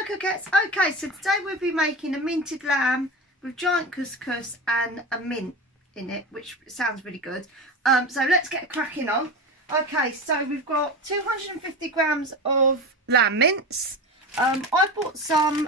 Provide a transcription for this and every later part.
Hi Coquettes. Okay, so today we'll be making a minted lamb with giant couscous and a mint in it, which sounds really good. So let's get cracking on. Okay, so we've got 250 grams of lamb mince. I bought some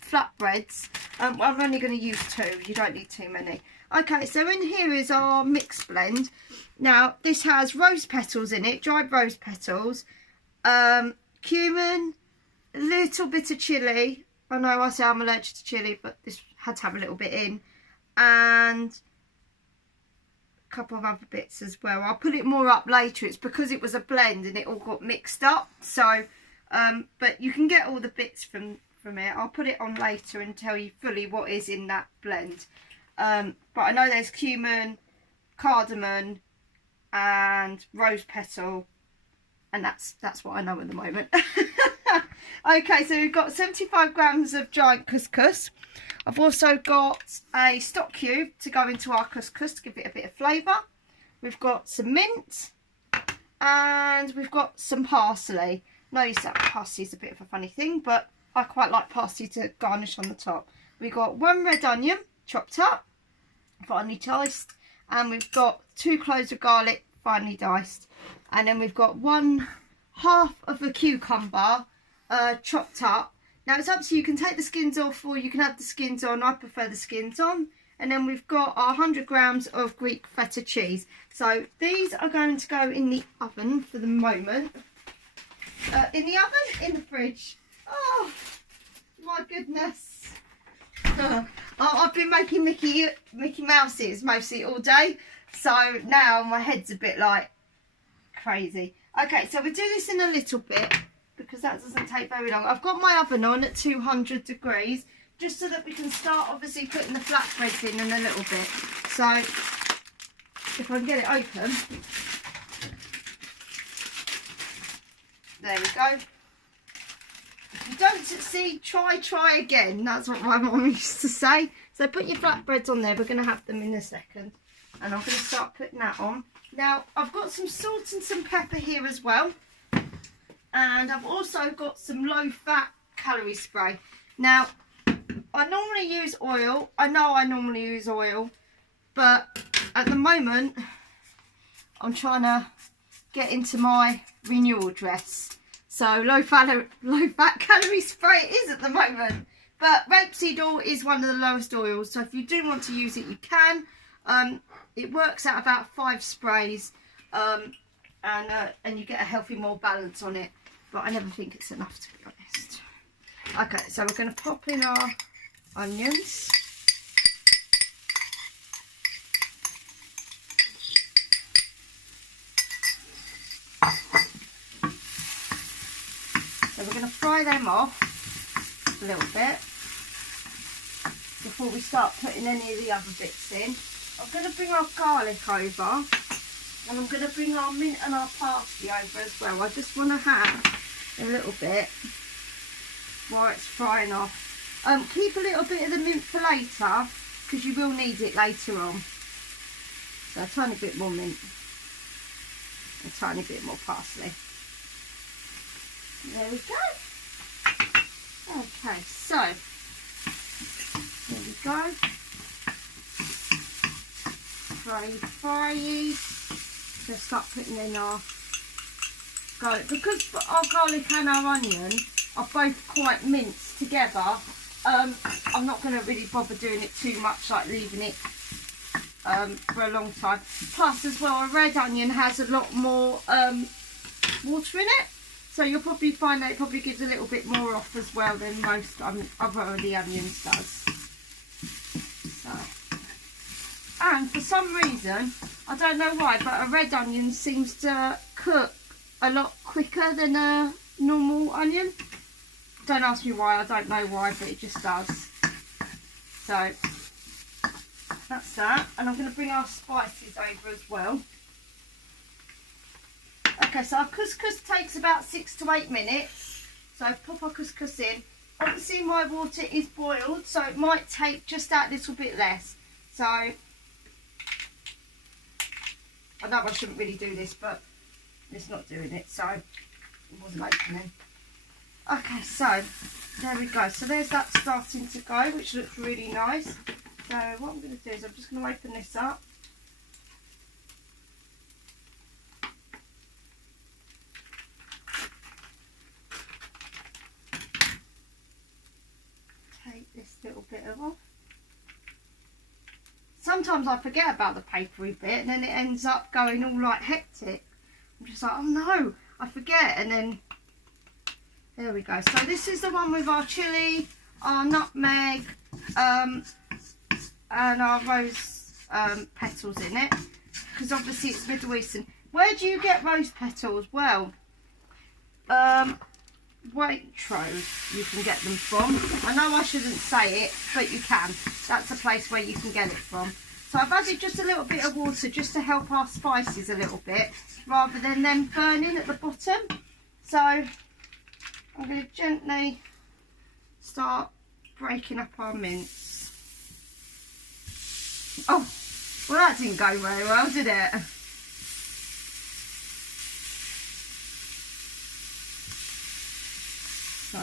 flatbreads. I'm only going to use 2, you don't need too many. Okay, so in here is our mixed blend. Now this has rose petals in it, dried rose petals, cumin, a little bit of chilli. I know I say I'm allergic to chilli, but this had to have a little bit in, and a couple of other bits as well. I'll put it more up later. It's because it was a blend and it all got mixed up. So but you can get all the bits from it. I'll put it on later and tell you fully what is in that blend. But I know there's cumin, cardamom and rose petal, and that's what I know at the moment. Okay, so we've got 75 grams of giant couscous. I've also got a stock cube to go into our couscous to give it a bit of flavour. We've got some mint and we've got some parsley. Notice that parsley is a bit of a funny thing, but I quite like parsley to garnish on the top. We've got 1 red onion chopped up, finely diced, and we've got 2 cloves of garlic finely diced, and then we've got 1/2 of a cucumber chopped up. Now it's up to you. You can take the skins off or you can have the skins on. I prefer the skins on. And then we've got our 100 grams of Greek feta cheese. So these are going to go in the oven for the moment. In the oven? In the fridge. Oh my goodness. I've been making Mickey Mouses mostly all day. So now my head's a bit like crazy. Okay, so we'll do this in a little bit, because that doesn't take very long. I've got my oven on at 200 degrees, just so that we can start obviously putting the flatbreads in a little bit. So if I can get it open. There we go. If you don't succeed, try again. That's what my mum used to say. So put your flatbreads on there. We're going to have them in a second. And I'm going to start putting that on. Now I've got some salt and some pepper here as well. And I've also got some low fat calorie spray. Now I normally use oil. I know I normally use oil, but at the moment I'm trying to get into my renewal dress. So low fat calorie spray it is at the moment. But rapeseed oil is one of the lowest oils, so if you do want to use it, you can. It works out about 5 sprays, and you get a healthy, more balance on it. But I never think it's enough, to be honest. Okay, so we're going to pop in our onions. So we're going to fry them off a little bit before we start putting any of the other bits in. I'm going to bring our garlic over, and I'm going to bring our mint and our parsley over as well. I just want to have a little bit while it's frying off. Keep a little bit of the mint for later, because you will need it later on. So a tiny bit more mint, a tiny bit more parsley. There we go. Okay, so there we go. Fry. Just start putting in our garlic, because our garlic and our onion are both quite minced together. I'm not going to really bother doing it too much, like leaving it for a long time. Plus as well, a red onion has a lot more water in it, so you'll probably find that it probably gives a little bit more off as well than most other of the onions does. So, and for some reason, I don't know why, but a red onion seems to cook a lot quicker than a normal onion. Don't ask me why, I don't know why, but it just does. So that's that, and I'm going to bring our spices over as well. Okay, so our couscous takes about 6 to 8 minutes, so pop our couscous in. Obviously my water is boiled, so it might take just that little bit less. So I know I shouldn't really do this, but it's not doing it, so it wasn't opening. Okay, so there we go. So there's that starting to go, which looks really nice. So what I'm going to do is I'm just going to open this up. Take this little bit off. Sometimes I forget about the papery bit and then it ends up going all like hectic. I'm just like, oh no, I forget, and then there we go. So this is the one with our chilli, our nutmeg, and our rose petals in it, because obviously it's Middle Eastern. Where do you get rose petals? Well, Waitrose you can get them from. I know I shouldn't say it, but you can. That's a place where you can get it from. So I've added just a little bit of water just to help our spices a little bit, rather than them burning at the bottom. So I'm going to gently start breaking up our mince. Oh, well that didn't go very well, did it? So,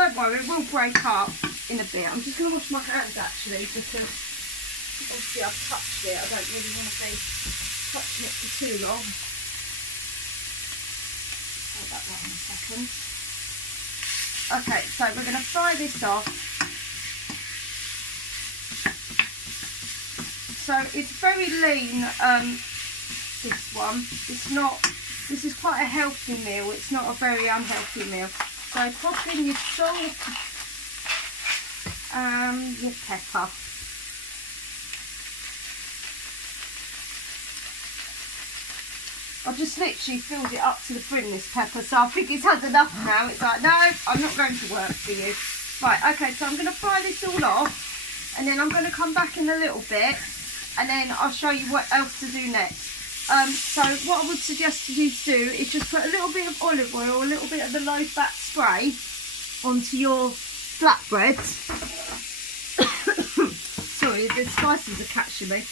don't worry, it will break up in a bit. I'm just going to wash my hands actually, because obviously I've touched it. I don't really want to be touching it for too long. Hold that one in a second. Okay, so we're going to fry this off. So it's very lean, this one. This is quite a healthy meal. It's not a very unhealthy meal. So pop in your salt and your pepper. I've just literally filled it up to the brim, this pepper, so I think it's had enough now. It's like, no, I'm not going to work for you. Right, okay, so I'm going to fry this all off, and then I'm going to come back in a little bit, and then I'll show you what else to do next. So what I would suggest you to do is just put a little bit of olive oil, a little bit of the low fat spray onto your flatbread. Sorry, the spices are catching me.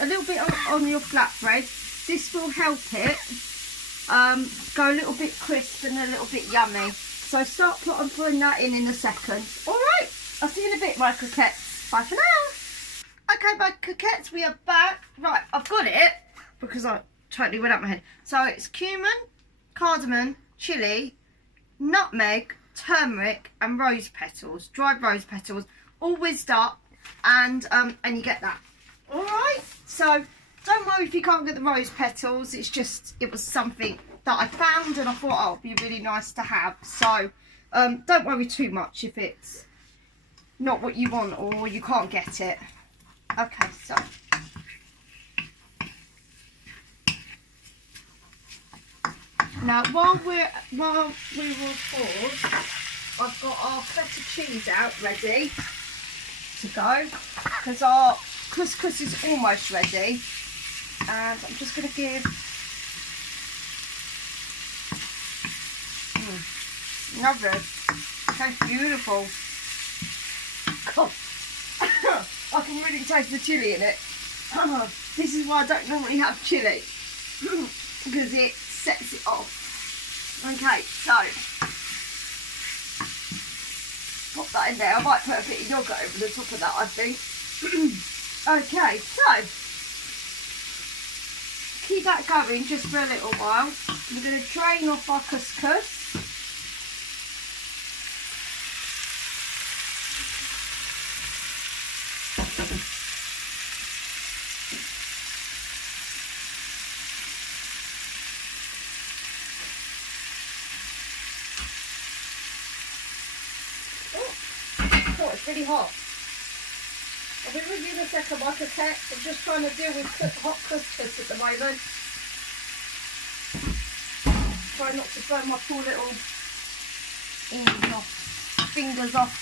A little bit on your flatbread. This will help it go a little bit crisp and a little bit yummy. So start putting that in a second. Alright, I'll see you in a bit, my croquettes. Bye for now. Okay, my croquettes, we are back. Right, I've got it because I totally went up my head. So it's cumin, cardamom, chilli, nutmeg, turmeric and rose petals, dried rose petals, all whizzed up, and you get that. Alright, so don't worry if you can't get the rose petals. It's just, it was something that I found and I thought, oh, it'd be really nice to have. So don't worry too much if it's not what you want or you can't get it. Okay, so now while we will pause, I've got our feta cheese out ready to go, because our couscous is almost ready, and I'm just going to give lovely. Okay, beautiful. God. I can really taste the chilli in it. This is why I don't normally have chilli, because it sets it off. Okay, so pop that in there. I might put a bit of yogurt over the top of that, I think. Okay, so keep that going just for a little while. We're going to drain off our couscous. It's really hot. I'll be with you in a second, my croquettes. I'm just trying to deal with hot couscous at the moment. Try not to burn my poor little fingers off.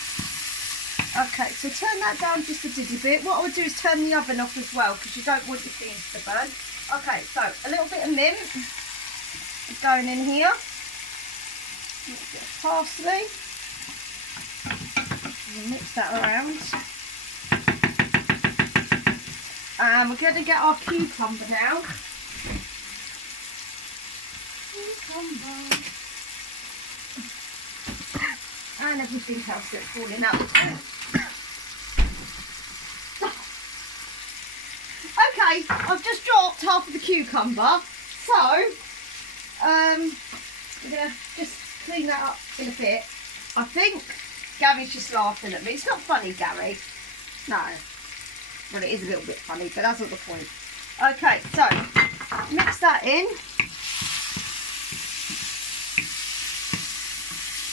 Okay, so turn that down just a little bit. What I would do is turn the oven off as well, because you don't want your fingers to burn. Okay, so a little bit of mint is going in here. A little bit of parsley. We'll mix that around. And we're going to get our cucumber now. Cucumber. And everything else that's falling out. Okay, I've just dropped half of the cucumber, so I'm going to just clean that up in a bit. I think Gary's just laughing at me. It's not funny, Gary. No. Well, it is a little bit funny, but that's not the point. Okay, so mix that in.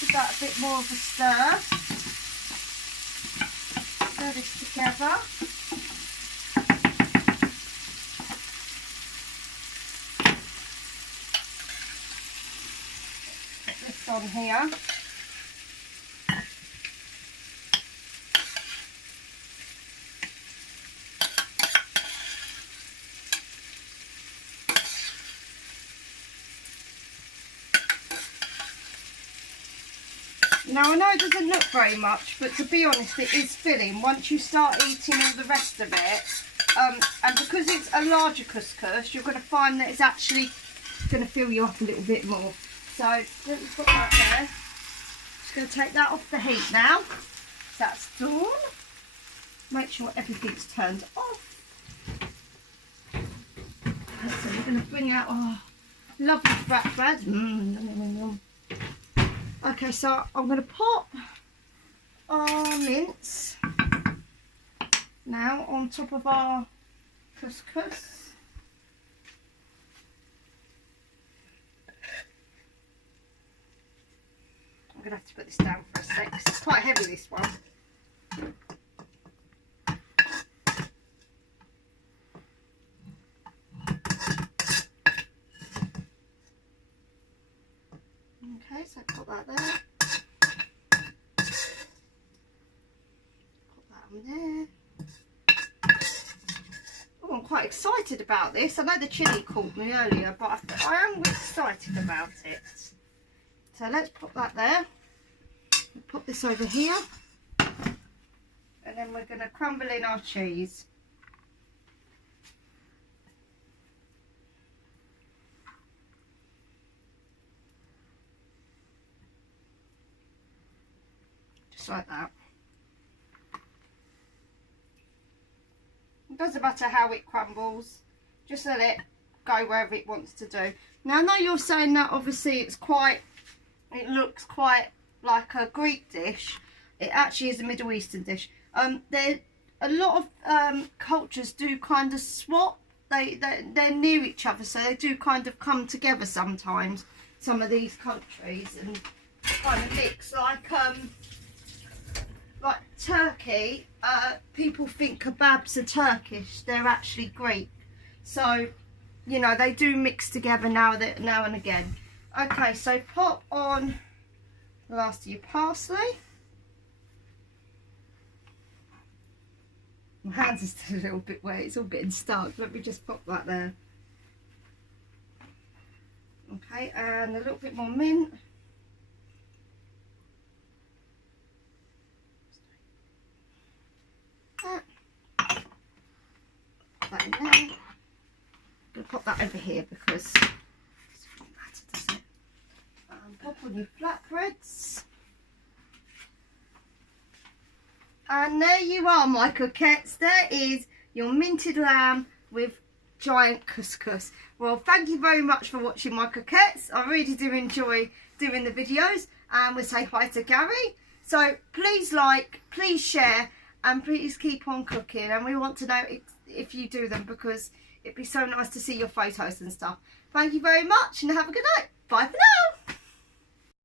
Give that a bit more of a stir. Stir this together. Put this on here. Now I know it doesn't look very much, but to be honest it is filling once you start eating all the rest of it. And because it's a larger couscous, you're going to find that it's actually going to fill you up a little bit more. So let me put that there. Just going to take that off the heat now. That's done. Make sure everything's turned off. So we're going to bring out our lovely flatbread. Okay, so I'm going to pop our mince now on top of our couscous. I'm going to have to put this down for a sec because it's quite heavy, this one. Okay, so put that there. Put that on there. Oh, I'm quite excited about this. I know the chilli caught me earlier, but I am excited about it. So let's put that there. Put this over here. And then we're going to crumble in our cheese. Like that. It doesn't matter how it crumbles, just let it go wherever it wants to do. Now I know you're saying that obviously it looks quite like a Greek dish. It actually is a Middle Eastern dish. A lot of cultures do kind of swap. They're near each other, so they do kind of come together sometimes, some of these countries, and kind of mix. Like Turkey, people think kebabs are Turkish, they're actually Greek. So, you know, they do mix together now and again. Okay, so pop on the last of your parsley. My hands are still a little bit wet, it's all getting stuck. Let me just pop that there. Okay, and a little bit more mint. That in there. I'm going to pop that over here because it doesn't matter, does it? Pop on your flatbreads. And there you are, my coquettes. There is your minted lamb with giant couscous. Well, thank you very much for watching, my coquettes. I really do enjoy doing the videos, and we'll say hi to Gary. So please like, please share, and please keep on cooking. And we want to know if you do them, because it'd be so nice to see your photos and stuff. Thank you very much, and have a good night. Bye for now.